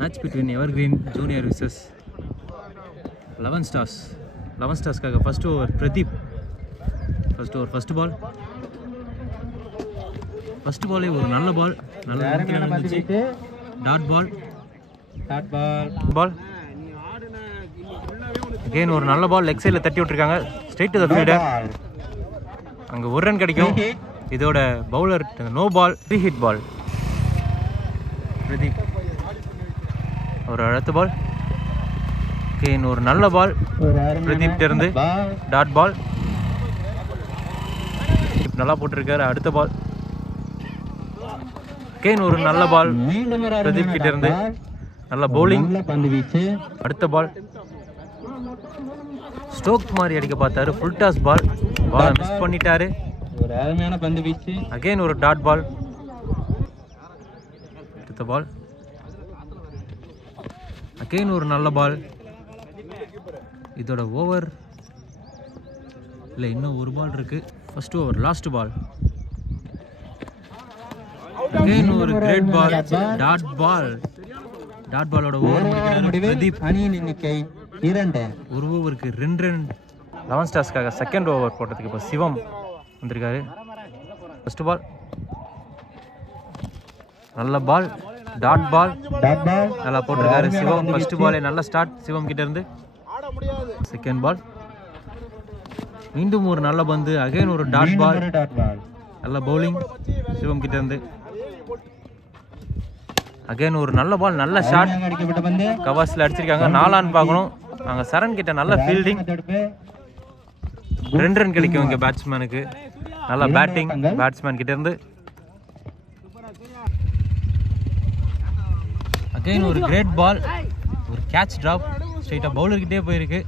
Match between evergreen junior versus 11 stars. 11 ஸ்டார்ஸ்க்காக first over Pradeep. First பாலே ஒரு நல்ல பால், நல்ல இருந்துச்சு. Dot ball. அகைன் ஒரு நல்ல பால் லெக் சைடில் தட்டி விட்டுருக்காங்க. Straight to the fielder. அங்கே ஒரு ரன் கிடைக்கும். இதோட bowler no ball, 3 hit ball. Pradeep ஒரு அடுத்த பால். அகைன் ஒரு நல்ல பால் பிரதீப்ட இருந்து. டாட் பால் நல்லா போட்டிருக்காரு. அடுத்த பால். அகைன் ஒரு நல்ல பால் பிரதீப் கிட்ட இருந்து. நல்ல பவுலிங். அடுத்த பால் ஸ்டோக் மாதிரி அடிக்க பார்த்தாரு. Full toss ball. பாலை மிஸ் பண்ணிட்டாரு. ஒரு அருமையான பந்து வீச்சு. அகைன் ஒரு டாட் பால். அடுத்த பால். அகைன் ஒரு நல்ல பால். இதோட ஓவர் இல்லை, இன்னும் ஒரு பால் இருக்கு. First over last ball. Again ஒரு great ball. Dot ball. Dot பாலோட ஓவர் பிரதீப். அணியின் எண்ணிக்கை 2. ஒரு ஓவருக்கு 2 ரன். 11 ஸ்டார்ஸ்க்காக செகண்ட் ஓவர் போட்டதுக்கு இப்போ சிவம் வந்திருக்காரு. ஃபர்ஸ்ட் பால் நல்ல பால். டாட் பால் நல்லா போட்டிருக்காரு சிவம். ஃபர்ஸ்ட் பாலே நல்ல ஸ்டார்ட் சிவம் கிட்ட இருந்து. செகண்ட் பால் மீண்டும் ஒரு நல்ல பந்து. அகைன் ஒரு டாட் பால். நல்ல பவுலிங் சிவம் கிட்ட இருந்து. அகைன் ஒரு நல்ல பால், நல்ல ஷாட். கவாஸ்ல அடிச்சிருக்காங்க. 4 ரன் பார்க்கணும். நாங்கள் சரண் கிட்ட நல்ல ஃபீல்டிங். 2 ரன் கிடைக்கும் இங்கே பேட்ஸ்மேனுக்கு. நல்ல பேட்டிங் பேட்ஸ்மேன் கிட்ட இருந்து. அகைன் ஒரு கிரேட் பால். ஒரு கேட்ச் டிராப் ஸ்ட்ரைட்டாக பவுலர்கிட்டே போயிருக்கு.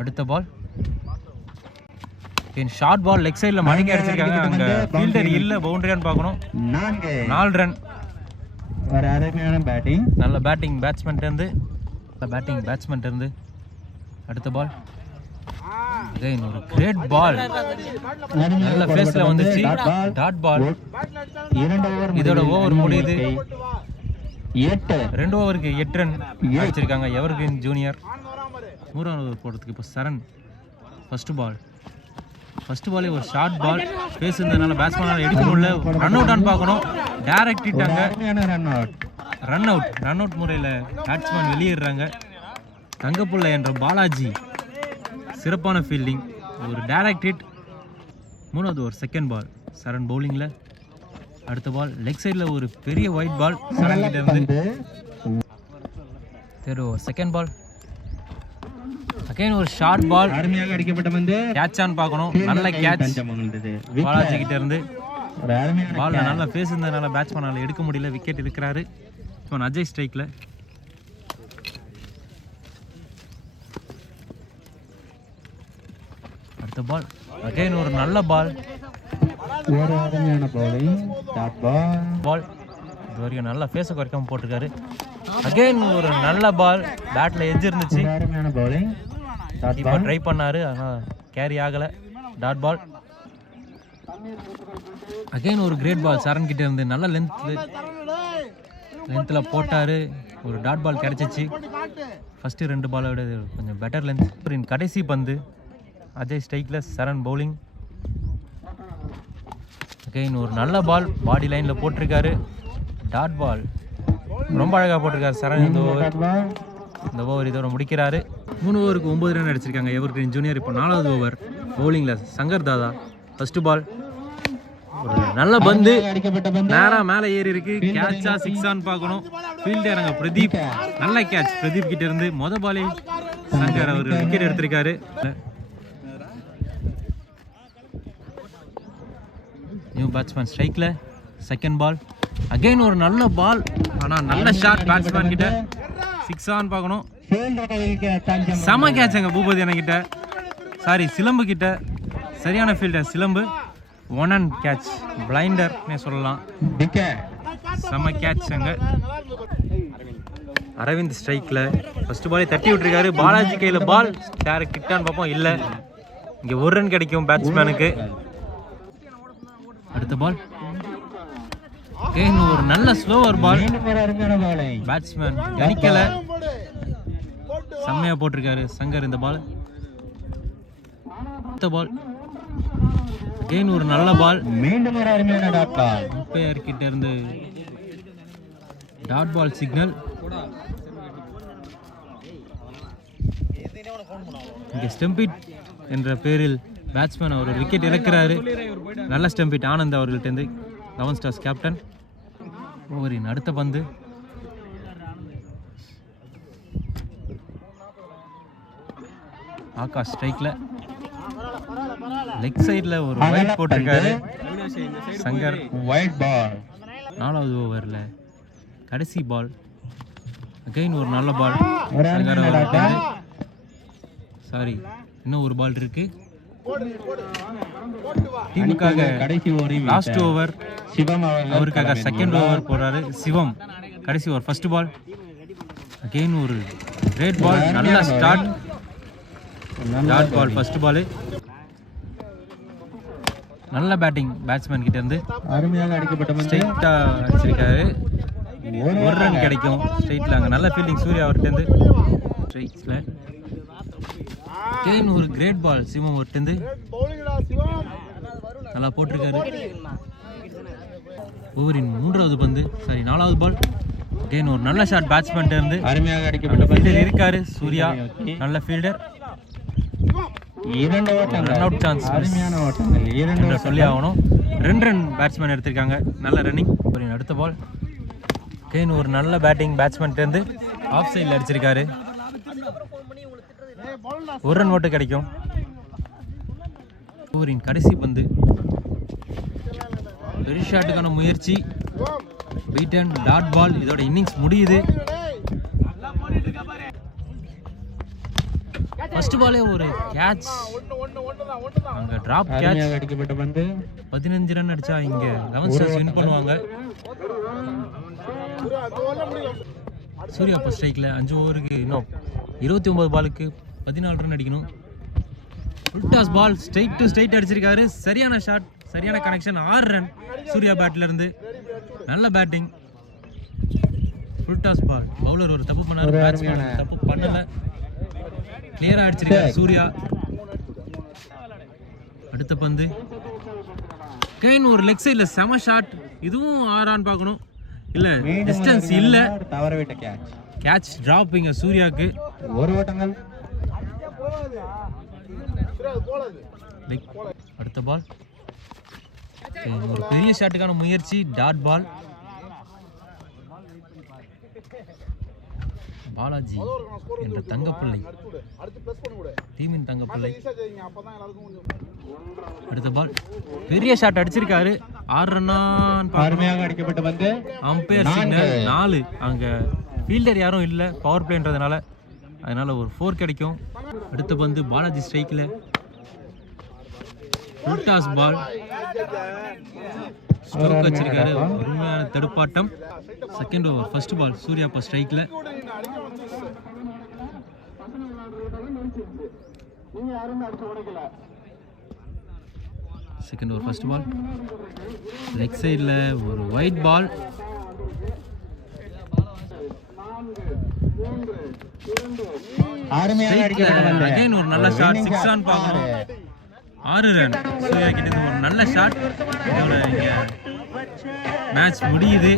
அடுத்த பால் ஷார்ட் பால் லெக் சைடில் மடக்கி அடிச்சிருக்காங்க. அங்கே ஃபீல்டர் இல்லை, பவுண்டரியான்னு பார்க்கணும். 4 ரன். நல்ல பேட்டிங் பேட்ஸ்மேன் இருந்து. அடுத்த பால் அகைன் ஒரு கிரேட் பால். நல்ல ஃபேஸ்ல வந்துச்சு. Dot ball. இதோட ஓவர் முடியுது. 2 ஓவருக்கு 8 ரன் அடிச்சிருக்காங்க எவர்கிரீன் ஜூனியர். 3ஆவது ஓவர் போடுறதுக்கு இப்போ சரண். ஃபர்ஸ்ட் பாலே ஒரு ஷார்ட் பால். ஃபேஸ் இருந்ததுனால பேட்ஸ்மேனால எடுக்க முடியல. ரன் அவுட்டான்னு பார்க்கணும். டைரக்ட் ஹிட்டாங்க. ரன் அவுட் முறையில் பேட்ஸ்மேன் வெளியேறாங்க. தங்கப்புள்ள என்ற பாலாஜி சிறப்பான ஃபீல்டிங். ஒரு டைரக்ட் ஹிட். 3ஆவது ஓவர் செகண்ட் பால் சரண் பவுலிங்கில். அடுத்த பால் லெக் சைடில் ஒரு பெரிய ஒயிட் பால் சரண் கிட்ட இருந்து. Third over second ball. Again ஒரு ஷார்ட் பால். அருமையாக அடிக்கப்பட்ட பந்து. கேட்சான்னு பார்க்கணும். நல்ல கேட்ச் பாலாஜி கிட்ட இருந்து. பால்ல நல்ல ஃபேஸ் இருந்ததுனால பேட்ஸ்மேனால எடுக்க முடியல. விக்கெட் இருக்கிறாரு. இப்போ அஜய் ஸ்ட்ரைக்கில். அடுத்த பால் அகைன் ஒரு நல்ல பால். பால் இது வரைக்கும் நல்ல ஃபேஸை குறைக்காம போட்டிருக்காரு. அகைன் ஒரு நல்ல பால். பேட்டில் எட்ஜ் இருந்துச்சு. இப்போ ட்ரை பண்ணாரு, ஆனால் கேரி ஆகலை. Dot ball. அகைன் ஒரு கிரேட் பால் சரண் கிட்ட இருந்து. நல்ல லென்த்தில் போட்டார். ஒரு டாட் பால் கிடச்சிச்சு. ஃபஸ்ட்டு 2 பாலை விட கொஞ்சம் பெட்டர் லென்த். கடைசி பந்து அஜய் ஸ்ட்ரைக்கில் சரண் பவுலிங். அகைன் ஒரு நல்ல பால் பாடி லைனில் போட்டிருக்காரு. டாட் பால் ரொம்ப அழகாக போட்டிருக்காரு சரண். இந்த ஓவர் இதோட முடிக்கிறாரு. 3 ஓவருக்கு 9 ரன் அடிச்சிருக்காங்க எவர்கிரீன் ஜூனியர். இப்போ 4ஆவது ஓவர் பவுலிங்கில் சங்கர் தாதா. ஃபர்ஸ்ட் பால் ஒரு நல்ல பந்து நேராக மேலே ஏறி இருக்கு. கேட்சா சிக்ஸான்னு பார்க்கணும். ஃபீல்டர் அங்கே பிரதீப். நல்ல கேட்ச் பிரதீப் கிட்ட இருந்து. பாலே சங்கர் அவர் விக்கெட் எடுத்திருக்காரு. நியூ பேட்ஸ்மேன் ஸ்ட்ரைக்கில். செகண்ட் பால் அகைன் ஒரு நல்ல பால், ஆனால் நல்ல ஷாட் பேட்ஸ்மேன் கிட்ட. 6 ஆன் பார்க்கணும். செம கேட்ச் அங்கே பூபதி அண்ணகிட்ட, சாரி சிலம்பு கிட்ட. சரியான ஃபீல்டர் சிலம்பு. 1 and கேட்ச். பிளைண்டர்னே சொல்லலாம். செம கேட்ச் அங்கே. அரவிந்த் ஸ்ட்ரைக்கில். ஃபர்ஸ்ட் பாலே தட்டி விட்டுருக்காரு. பாலாஜி கையில் பால். டேரக்ட் கிட்டான்னு பார்ப்போம், இல்லை. இங்கே 1 ரன் கிடைக்கும் பேட்ஸ்மேனுக்கு. அடுத்த பால் அகைன் ஒரு நல்ல ஸ்லோவர் பால். மீண்டும் ஒரு அருமையான பாலை பேட்ஸ்மேன் கணிக்கல, செம்மையா போட்டிருக்காரு சங்கர் இந்த பால். அடுத்த பால் அகைன் ஒரு நல்ல பால். மீண்டும் ஒரு அருமையான டாட் பால். அம்பையர் கிட்ட இருந்து டாட் பால் சிக்னல். இங்கே ஸ்டெம்பிட் என்ற பேரில் பேட்ஸ்மேன் அவர் ஒரு விக்கெட் இறக்குறாரு. நல்ல ஸ்டெம்பிட் ஆனந்த் அவர்கள்ட்டேருந்து, 11 ஸ்டார்ஸ் கேப்டன். ஓவரின் அடுத்த பந்து ஆகாஷ் ஸ்ட்ரைக்கில் லெக் சைடில் ஒரு வைட் போட்டிருக்காரு சங்கர். White ball. 4வது ஓவரில் கடைசி பால். அகைன் ஒரு நல்ல பால். சாரி, இன்னும் ஒரு பால் இருக்கு டீமுக்காக. கடைசி ஓவர் லாஸ்ட் ஓவர் சிவம் அவருக்காக செகண்ட் ஓவர் போறாரு சிவம். கடைசி ஓவர் ஃபர்ஸ்ட் பால். அகைன் ஒரு கிரேட் பால். நல்ல start. Dot ball first ball. நல்ல பேட்டிங் பேட்ஸ்மேன் கிட்ட இருந்து. அருமையாக அடிக்கப்பட்ட ஸ்ட்ரைட்டா அடிச்சிருக்காரு. ஒரு ரன் கிடைக்கும் ஸ்ட்ரைட்ல. அங்கே நல்ல ஃபீல்டிங் சூர்யா அவர்கிட்டருந்து ஸ்ட்ரைட்ஸ்ல. அகைன் ஒரு கிரேட் பால் சிவம் அவர்கிட்டருந்து. நல்லா போட்டிருக்காரு. ஓவரின் 3வது பந்து, சாரி 4வது பால். அகைன் ஒரு நல்ல ஷாட் பேட்ஸ்மேன் இருந்து. அருமையாக அடிக்கப்பட்ட ஃபீல்டர் இருக்காரு சூர்யா, நல்ல ஃபீல்டர். 2 ஓட்டங்கள். ரன் அவுட் சான்ஸ் அருமையான ஓட்டங்கள். 2 சொல்லி ஆகணும். 2 ரன் பேட்ஸ்மேன் எடுத்திருக்காங்க. நல்ல ரன்னிங். ஓவரின் அடுத்த பால். அகைன் ஒரு நல்ல பேட்டிங் பேட்ஸ்மேன் இருந்து. ஆஃப் சைடில் அடிச்சிருக்காரு. 1 ரன் மட்டும் கிடைக்கும். ஓவரின் கடைசி பந்து பெரிய ஷாட்டுக்கான முயற்சி. Beaten dot ball. இதோட இன்னிங்ஸ் முடியுது. ஃபர்ஸ்ட் பாலே ஒரு கேட்ச், அங்க டிராப் கேட்ச். அடிக்கப்பட்ட பந்து 15 ரன் அடிச்சா இங்க 11 ஸ்டார்ஸ் வின் பண்ணுவாங்க. சூர்யா அப்போ ஸ்ட்ரைக்ல 5 ஓவருக்கு இன்னும் 29 பாலுக்கு 14 ரன் அடிக்கணும். Full toss ball straight to straight அடிச்சிருக்காரு. சரியான ஷாட், சரியான கனெக்ஷன். 6 ரன் சூர்யா பேட்ல இருந்து. நல்ல batting. Full toss ball. Bowler ஒரு தப்பு பண்ணாரு, பேட்ஸ்மேன் தப்பு பண்ணல. கிளியரா அடிச்சிருக்காரு சூர்யா. அடுத்த பந்து கைன் ஒரு லெக் சைடில் செம ஷாட். இதுவும் 6 ரன் பார்க்கணும். இல்ல டிஸ்டன்ஸ் இல்ல, தவறவிட்ட கேட்ச். கேட்ச் டிராப் இங்க சூர்யாக்கு. 1 ஓட்டங்கள். அடுத்த பால் ஒரு பெரிய ஷாட்டுக்கான முயற்சி. Dot ball. பாலாஜி என்ற தங்கப்பிள்ளை, டீமின் தங்கப்பிள்ளை. அடுத்த பால் பெரிய ஷாட் அடிச்சிருக்காரு. 6 ரன்னான்னு அருமையாக அடிக்கப்பட்ட பந்து. Umpire signal 4. அங்க ஃபீல்டர் யாரும் இல்லை பவர் பிளேன்றதுனால, அதனால ஒரு 4 கிடைக்கும். அடுத்த பந்து பாலாஜி ஸ்ட்ரைக்கில் ஃபுல் டாஸ் பால். ஸ்ட்ரோக் வச்சிருக்காரு. உண்மையான தடுப்பாட்டம். Second over first ball. Suriya அப்போ ஸ்ட்ரைக்கில். Second over first ball. Leg சைடில் ஒரு ஒயிட் பால். அகைன் ஒரு நல்ல ஷாட். 6 ரன் பார்க்கணும். 6 ரன் சூர்யா கிட்ட ஒரு நல்ல ஷாட். இதோட இங்க மேட்ச் முடியுது.